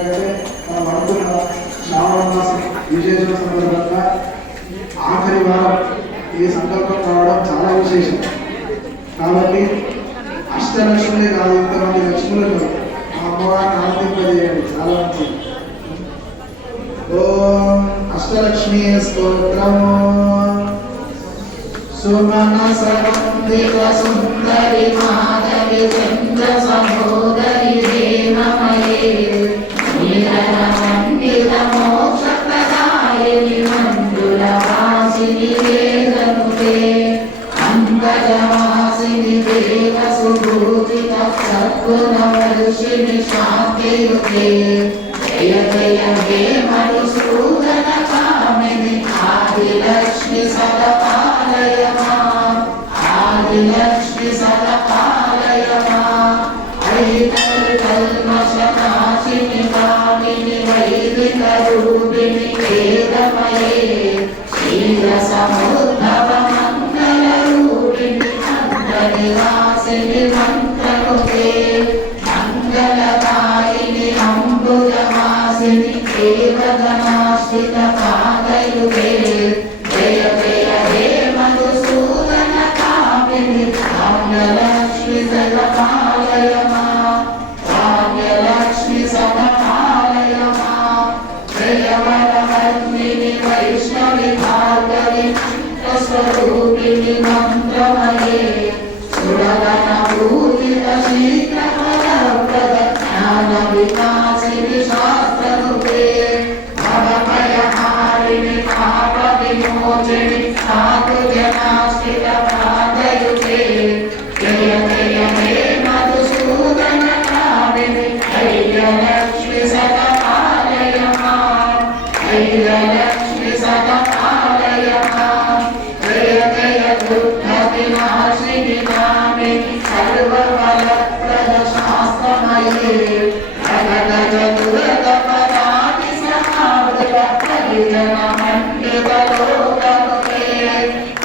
ఎందుకంటే మనం అనుకున్న శ్రావణ మాసం విశేష సందర్భంగా ఆఖరి వారం ఈ సంకల్పం కావడం చాలా విశేషం. కాబట్టి అష్టలక్ష్మి కాదు, ఇంతమంది లక్ష్ములను ఆ అమ్మవారిని ఆనందింపజేయండి. చాలా మంచిది. ఓం అష్టలక్ష్మీ స్తోత్రము. సుమనసవందిత సుందరి మాధవి చంద్ర సహోదరి దేవమయే నీలమండిత మోక్షప్రదాయిని మంజులవాసిని వేదముతే అంగజవాసిని దేవసుభూజిత సద్గుణవర్షిణి శాంతియుతే జయ జయ హే మధుసూదన కామిని ఆదిలక్ష్మి సదపాలయ మాం ఆదిలక్ష్మి సదపాలయ మాం ఐకల్మషనాశిని కామిని వైదిక రూపిణి వేదమయే క్షీరసముద్భవ మంగళ రూపిణి మంత్రనివాసిని మంత్రనుతే మంగళదాయిని అంబుజవాసిని దేవగణాశ్రిత పాదయుగే జయ జయ హే మధుసూదన కామిని కామ్యలక్ష్మి సదపాలయ మాం కామ్యలక్ష్మి సదపాలయ మాం జయ వరవర్ణిని వైష్ణవి భార్గవి స్వరూపిణి మంత్రమయే సురగణ పూజిత శీఘ్రఫలప్రద జ్ఞాన వికాసిని శాస్త్రనుతే భవభయహారిణి పాప విమోచిని సాధు జనాశ్రిత పాదయుతే జయ జయ హే మధుసూదన కామిని ఐలక్ష్మి సదపాలయ మాం ఐలక్ష్మి సదపాలయ మాం జయ జయ బుద్ధ వినాశిని కామిని సర్వఫలప్రద శాస్త్రమయే జగద చతురత పదాని సమావృత పరిజన మండిత లోకముతే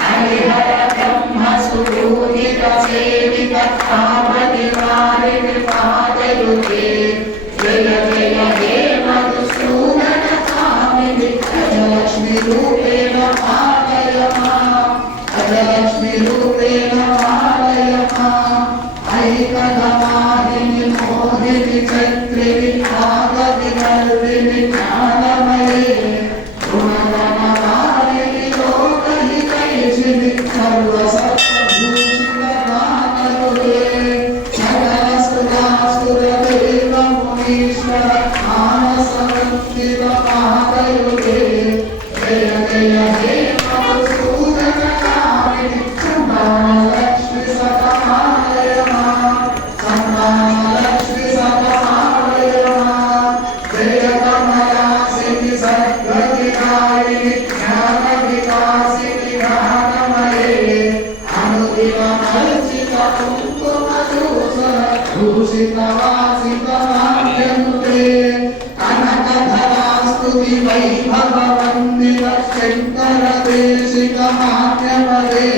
హరిహర బ్రహ్మ సుభూజిత సేవిత కామనివారిణి పాదయుతే జయ జయ హే మధుసూదన కామిని గజలక్ష్మి రూపేణ పాలయ మాం గజలక్ష్మి రూపేణ పాలయ మాం ఐకదమాదిని మోహిని చక్రిని భాగవి గర్విని జ్ఞానమయే గుణగణవారిణి లోకహితైషిని సర్వసత్వభూషిత గాననుతే సకల సురాసుర దేవ మునీశ్వర మానసవంతిత పాదయుతే జయ జయ హే మధుసూదన కామిని సంతానలక్ష్మి సదపాలయ మాం సంతానలక్ష్మి సదపాలయ మాం జయ కమలాసిని సద్గతికారిణి జ్ఞాన వికాసిని జ్ఞానమయే అనుదినమర్చిత కుంకుమదూషణ భూషిత వాసిత మాన్యనుతే కనకధరాస్తుతి వైభవ వందిత శంకర దేశిక మాన్యమదే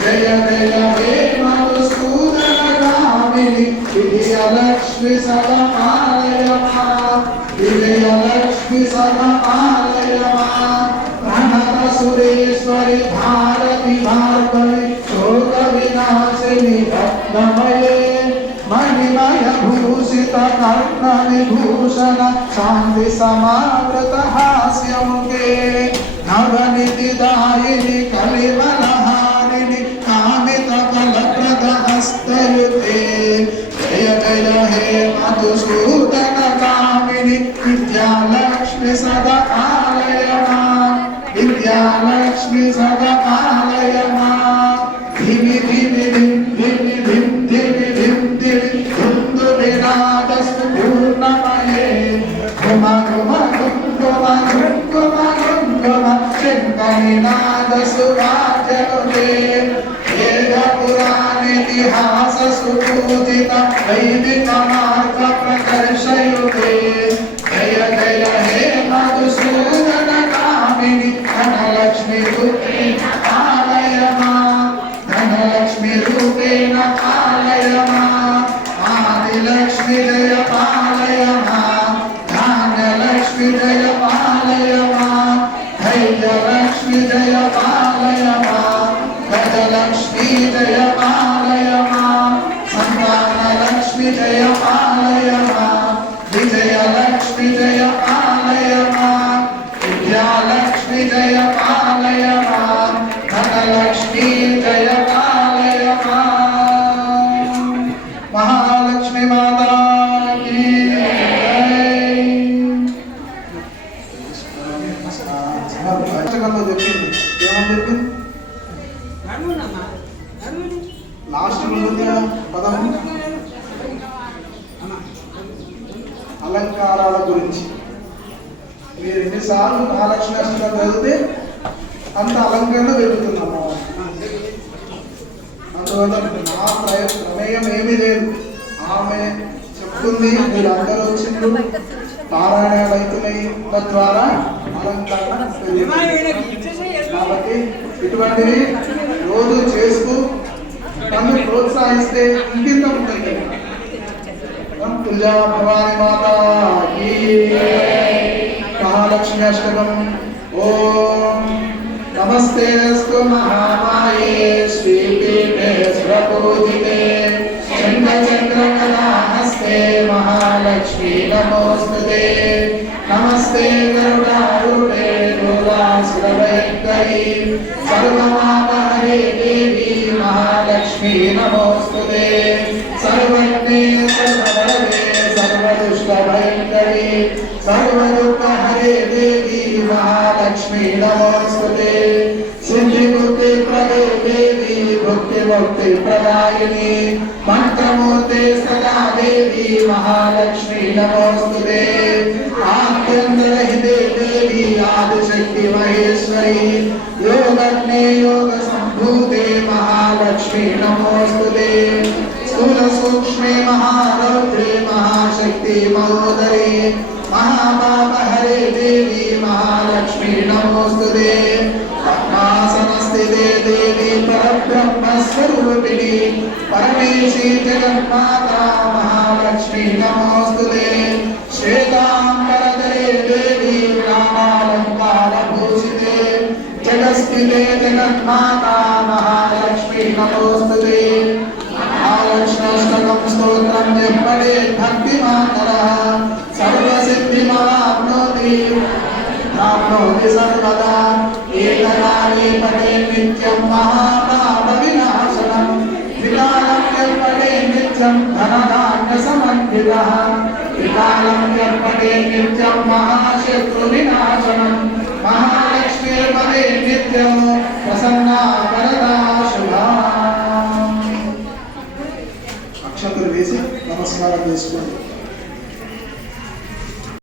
జయ జయ హే మధుసూదన కామిని విజయలక్ష్మి సదపాలయ మాం విజయలక్ష్మి సదపాలయ మాం ప్రణత సురేశ్వరి భారతి భార్గవి శోక వినాశిని రత్నమయే మణిమయ భూషిత కర్ణ విభూషణ శాంతి సమావృత హాస్యముఖే నవనిధి దాయిని కలివలహారిణి కామిత ఫలప్రద హస్తయుతే జయ జయ హే మధుసూదన కామిని విద్యాలక్ష్మి సదపాలయ మాం విద్యాలక్ష్మి సదపాలయ మాం ధిమి ధిమి ధిం ధిమి ధిం ధిమి ధిం ధిమి ధుందు వినాదస్తు పూర్ణమయే ఘుమ ఘుమ ఘుం ఘుమ ఘుం ఘుమ ఘుం ఘుమ శంకరినాదసు వాద్యనుతే వేద పురాణ ఇతిహాస సుపూజిత వైదిక మార్గ ప్రదర్శయుతే జయ జయ హే మధుసూదన కామిని ధనలక్ష్మి రూపేణ పాలయ మాం ధనలక్ష్మి రూపేణ పాలయ మాం ఆదిలక్ష్మి జయ పాలయ మాం लक्ष्मी जय पालय मां धैर्यलक्ष्मी जय पालय मां गजलक्ष्मी जय पालय मां संतानलक्ष्मी जय पालय मां विजयलक्ष्मी जय पालय मां विद्यालक्ष्मी जय पालय मां धनलक्ष्मी जय पालय मां महालक्ष्मी माता की లాస్ట్ పదం అలంకారాల గురించి. మీరు ఎన్నిసార్లు మహాలక్ష్మి అష్టకం చదివితే అంత అలంకరణ పెరుగుతున్నాము. అందువల్ల నా ప్రమేయం ఏమీ లేదు, ఆమె చెప్తుంది, మీరు అందరూ వచ్చింది పారాయణాలు అవుతున్నాయి, తద్వారా అలంకరణ పెరుగుతుంది. కాబట్టి ఇటువంటివి రోజు చేస్తూ నన్ను ప్రోత్సహిస్తే ఇంకింత ఉంటుంది. తుల్జా భవాని మాత కీ మహాలక్ష్మి అష్టకం. ఓం నమస్తేస్తు మహామాయే శ్రీపీఠే స్వపూజితే చంద్రకళాహస్తే మహాలక్ష్మీ నమోస్తుతే. నమస్తే గరుడారూఢే గరుడాసురభయంకరీ సర్వమాపహరే దేవి మహాలక్ష్మీ నమోస్తుతే. సర్వజ్ఞే సర్వబలవే సర్వదుష్టభయంకరీ సర్వదుఃఖహరే దేవి మహాలక్ష్మీ నమోస్తుతే. సిద్ధిబుద్ధి ప్రదే దేవి భుక్తి ముక్తి ప్రదాయిని మంత్రమూర్తి సదా దేవి మహాలక్ష్మీ నమోస్తుతే. ఆద్యంతరహితే దేవి ఆదిశక్తి మహేశ్వరి యోగజ్ఞే యోగ సంభూతే మహాలక్ష్మీ నమోస్తుతే. స్థూల సూక్ష్మే మహారౌద్రే మహాశక్తి మహోదరి మహాపాపహరే దేవి మహాలక్ష్మీ నమోస్తుతే. పద్మాసనస్థితే దేవి పరబ్రహ్మస్వరూపిణి పరమేశీ జగన్మాతా మహాలక్ష్మీ నమోస్తుతే. శ్వేతాంబరధరే దేవి రామాలంకారభూషితే జగస్థితే జగన్మాతా మహాలక్ష్మీ నమోస్తుతే. మహాలక్ష్మీష్టకం స్తోత్రం ఎప్పటి భక్తిమాతరః సర్వసిద్ధిమాప్నోతి ప్రాప్నోతి సర్వదా. ఏకకాలే పఠే నిత్యం మహాపాప వినాశనం త్రికాలం యర్పఠే నిత్యం ధనధాన్య సమన్వితః. త్రికాలం యర్పఠే నిత్యం మహాశత్రు వినాశనం మహాలక్ష్మీర్పదే నిత్యం ప్రసన్నా వరదా శుభా. అక్షతలు వేసి నమస్కారం చేసుకోండి.